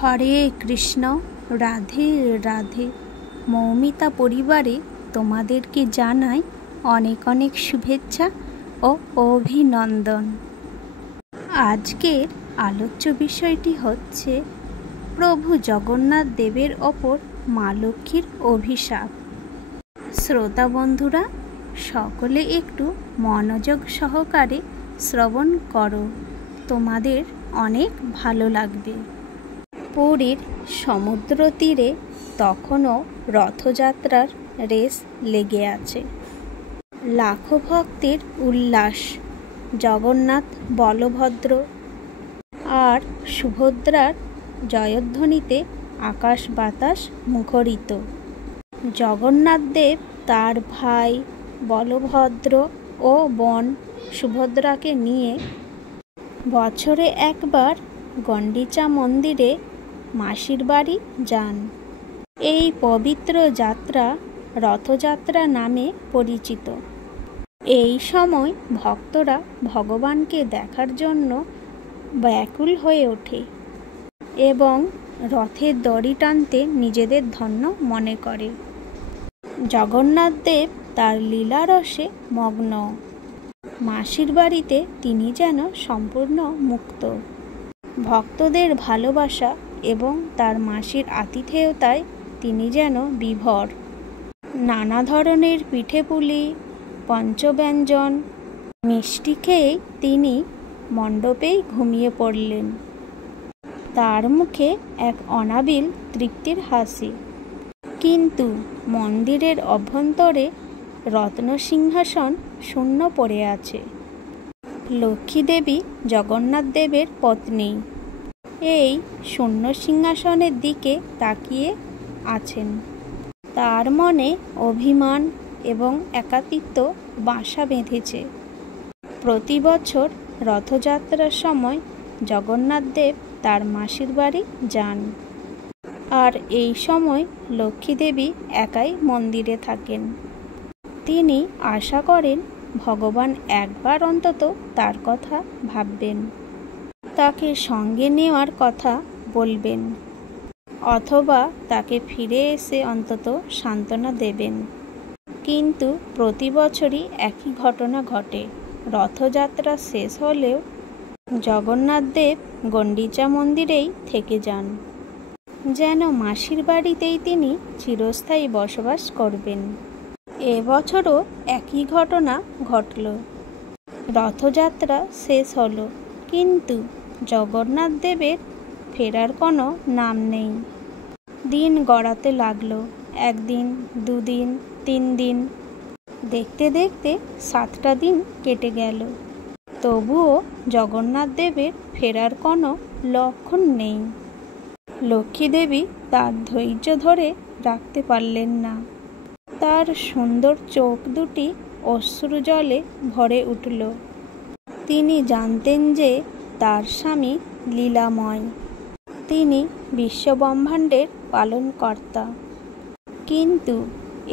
হরে কৃষ্ণ, রাধে রাধে। মৌমিতা পরিবারে তোমাদেরকে জানাই অনেক অনেক শুভেচ্ছা ও অভিনন্দন। আজকের আলোচ্য বিষয়টি হচ্ছে প্রভু জগন্নাথ দেবের ওপর মা লক্ষ্মীর অভিশাপ। শ্রোতা বন্ধুরা, সকলে একটু মনোযোগ সহকারে শ্রবণ করো, তোমাদের অনেক ভালো লাগবে। পুরীর সমুদ্র তীরে তখনও রথযাত্রার রেস লেগে আছে। লাখো ভক্তের উল্লাস। জগন্নাথ, বলভদ্র আর সুভদ্রার জয়ধ্বনিতে আকাশ বাতাস মুখরিত। জগন্নাথ দেব তার ভাই বলভদ্র ও বোন সুভদ্রাকে নিয়ে বছরে একবার গন্ডিচা মন্দিরে মাসির বাড়ি যান। এই পবিত্র যাত্রা রথযাত্রা নামে পরিচিত। এই সময় ভক্তরা ভগবানকে দেখার জন্য ব্যাকুল হয়ে ওঠে এবং রথের দড়ি টানতে নিজেদের ধন্য মনে করে। জগন্নাথ দেব তার লীলারসে মগ্ন। মাসির বাড়িতে তিনি যেন সম্পূর্ণ মুক্ত। ভক্তদের ভালোবাসা এবং তার মাসির আতিথেয়তায় তিনি যেন বিভোর। নানা ধরনের পিঠেপুলি, পঞ্চব্যঞ্জন, মিষ্টি খেয়ে তিনি মণ্ডপেই ঘুমিয়ে পড়লেন। তার মুখে এক অনাবিল তৃপ্তির হাসি। কিন্তু মন্দিরের অভ্যন্তরে রত্নসিংহাসন শূন্য পড়ে আছে। লক্ষ্মী দেবী জগন্নাথ দেবের পত্নী এই শূন্য সিংহাসনের দিকে তাকিয়ে আছেন। তার মনে অভিমান এবং একাকিত্ব বাসা বেঁধেছে। প্রতি বছর রথযাত্রার সময় জগন্নাথ দেব তার মাসির বাড়ি যান, আর এই সময় লক্ষ্মী দেবী একাই মন্দিরে থাকেন। তিনি আশা করেন ভগবান একবার অন্তত তার কথা ভাববেন, তাকে সঙ্গে নেওয়ার কথা বলবেন, অথবা তাকে ফিরে এসে অন্তত সান্ত্বনা দেবেন। কিন্তু প্রতি বছরই একই ঘটনা ঘটে। রথযাত্রা শেষ হলেও জগন্নাথ দেব গন্ডিচা মন্দিরেই থেকে যান, যেন মাসির বাড়িতেই তিনি চিরস্থায়ী বসবাস করবেন। এবছরও একই ঘটনা ঘটল। রথযাত্রা শেষ হলো, কিন্তু জগন্নাথ দেবের ফেরার কোনো নাম নেই। দিন গড়াতে লাগলো। একদিন, দুদিন, 3 দিন, দেখতে দেখতে 7টা দিন কেটে গেল। তবুও জগন্নাথ দেবের ফেরার কোনো লক্ষণ নেই। লক্ষ্মী দেবী তার ধৈর্য ধরে রাখতে পারলেন না। তার সুন্দর চোখ দুটি অশ্রু জলে ভরে উঠল। তিনি জানতেন যে তার স্বামী লীলাময়, তিনি বিশ্বব্রহ্মাণ্ডের পালনকর্তা। কিন্তু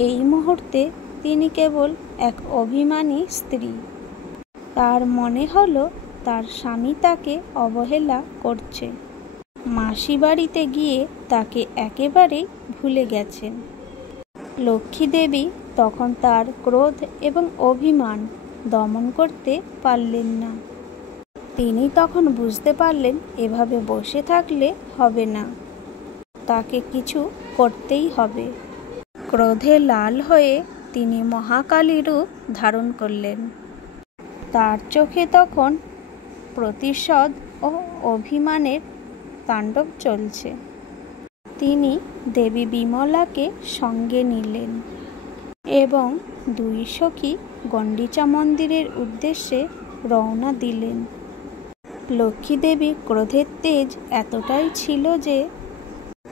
এই মুহূর্তে তিনি কেবল এক অভিমানী স্ত্রী। তার মনে হলো তার স্বামী তাকে অবহেলা করছে। মাসি বাড়িতে গিয়ে তাকে একেবারেই ভুলে গেছেন। লক্ষ্মী দেবী তখন তার ক্রোধ এবং অভিমান দমন করতে পারলেন না। তিনি তখন বুঝতে পারলেন এভাবে বসে থাকলে হবে না, তাকে কিছু করতেই হবে। ক্রোধে লাল হয়ে তিনি মহাকালী রূপ ধারণ করলেন। তার চোখে তখন প্রতিশোধ ও অভিমানের তাণ্ডব চলছে। তিনি দেবী বিমলাকে সঙ্গে নিলেন এবং 2 সখী গন্ডিচা মন্দিরের উদ্দেশ্যে রওনা দিলেন। লক্ষ্মী দেবীর ক্রোধের তেজ এতটাই ছিল যে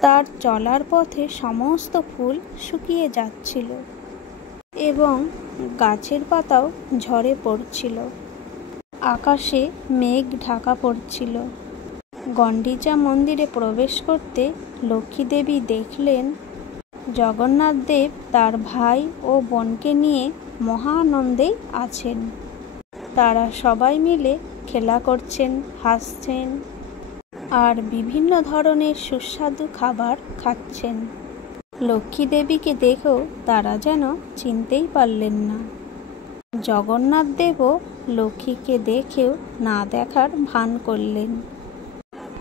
তার চলার পথে সমস্ত ফুল শুকিয়ে যাচ্ছিল এবং গাছের পাতাও ঝরে পড়ছিল। আকাশে মেঘ ঢাকা পড়ছিল। গন্ডিচা মন্দিরে প্রবেশ করতে লক্ষ্মী দেবী দেখলেন জগন্নাথ দেব তার ভাই ও বোনকে নিয়ে মহা আনন্দেই আছেন। তারা সবাই মিলে খেলা করছেন, হাসছেন আর বিভিন্ন ধরনের সুস্বাদু খাবার খাচ্ছেন। লক্ষ্মী দেবীকে দেখেও তারা যেন চিনতেই পারলেন না। জগন্নাথ দেবও লক্ষ্মীকে দেখেও না দেখার ভান করলেন।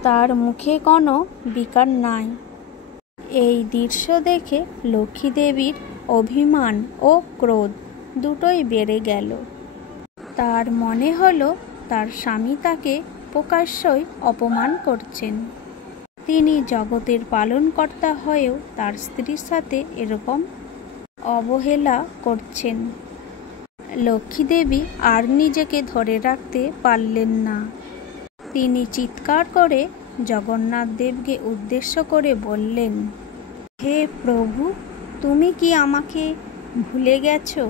তার মুখে কোনো বিকার নাই। এই দৃশ্য দেখে লক্ষ্মী দেবীর অভিমান ও ক্রোধ দুটোই বেড়ে গেল। তার মনে হলো তার স্বামী তাকে প্রকাশ্যই অপমান করছেন। তিনি জগতের পালনকর্তা হয়েও তার স্ত্রীর সাথে এরকম অবহেলা করছেন। লক্ষ্মী দেবী আর নিজেকে ধরে রাখতে পারলেন না। তিনি চিৎকার করে জগন্নাথ দেবকে উদ্দেশ্য করে বললেন, হে প্রভু, তুমি কি আমাকে ভুলে গেছো?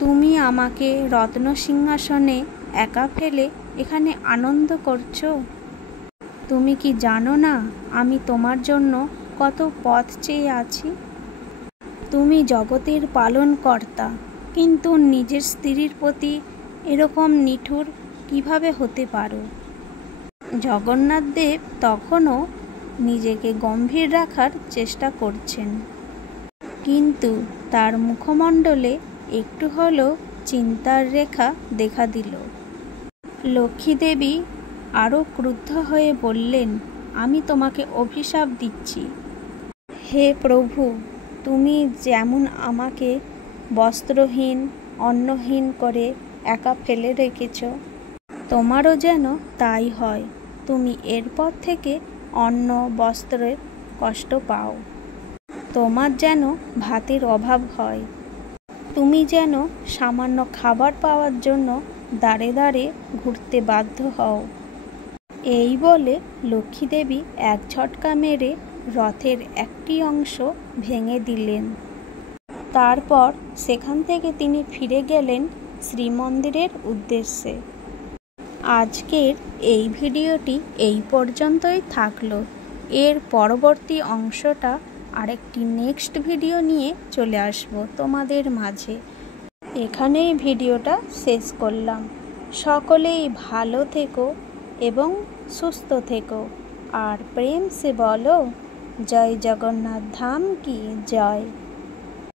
তুমি আমাকে রত্ন সিংহাসনে একা ফেলে এখানে আনন্দ করছো? তুমি কি জানো না আমি তোমার জন্য কত পথ চেয়ে আছি? তুমি জগতের পালনকর্তা, কিন্তু নিজের স্ত্রীর প্রতি এরকম নিঠুর কিভাবে হতে পারো? জগন্নাথ দেব তখনও নিজেকে গম্ভীর রাখার চেষ্টা করছেন, কিন্তু তার মুখমণ্ডলে একটু হলেও চিন্তার রেখা দেখা দিল। লক্ষ্মী দেবী আরও ক্রুদ্ধ হয়ে বললেন, আমি তোমাকে অভিশাপ দিচ্ছি। হে প্রভু, তুমি যেমন আমাকে বস্ত্রহীন অন্নহীন করে একা ফেলে রেখেছ, তোমারও যেন তাই হয়। তুমি এরপর থেকে অন্ন বস্ত্রের কষ্ট পাও। তোমার যেন ভাতের অভাব হয়। তুমি যেন সামান্য খাবার পাওয়ার জন্য দাঁড়ে দাঁড়ে ঘুরতে বাধ্য হও। এই বলে লক্ষ্মী দেবী এক ঝটকা মেরে রথের একটি অংশ ভেঙে দিলেন। তারপর সেখান থেকে তিনি ফিরে গেলেন শ্রীমন্দিরের উদ্দেশ্যে। আজকের এই ভিডিওটি এই পর্যন্তই থাকলো। এর পরবর্তী অংশটা আরেকটি নেক্সট ভিডিও নিয়ে চলে আসব তোমাদের মাঝে। এখানেই ভিডিওটা শেষ করলাম। সকলেই ভালো থেকো এবং সুস্থ থেকো, আর প্রেম সে বলো জয় জগন্নাথ ধাম কি জয়।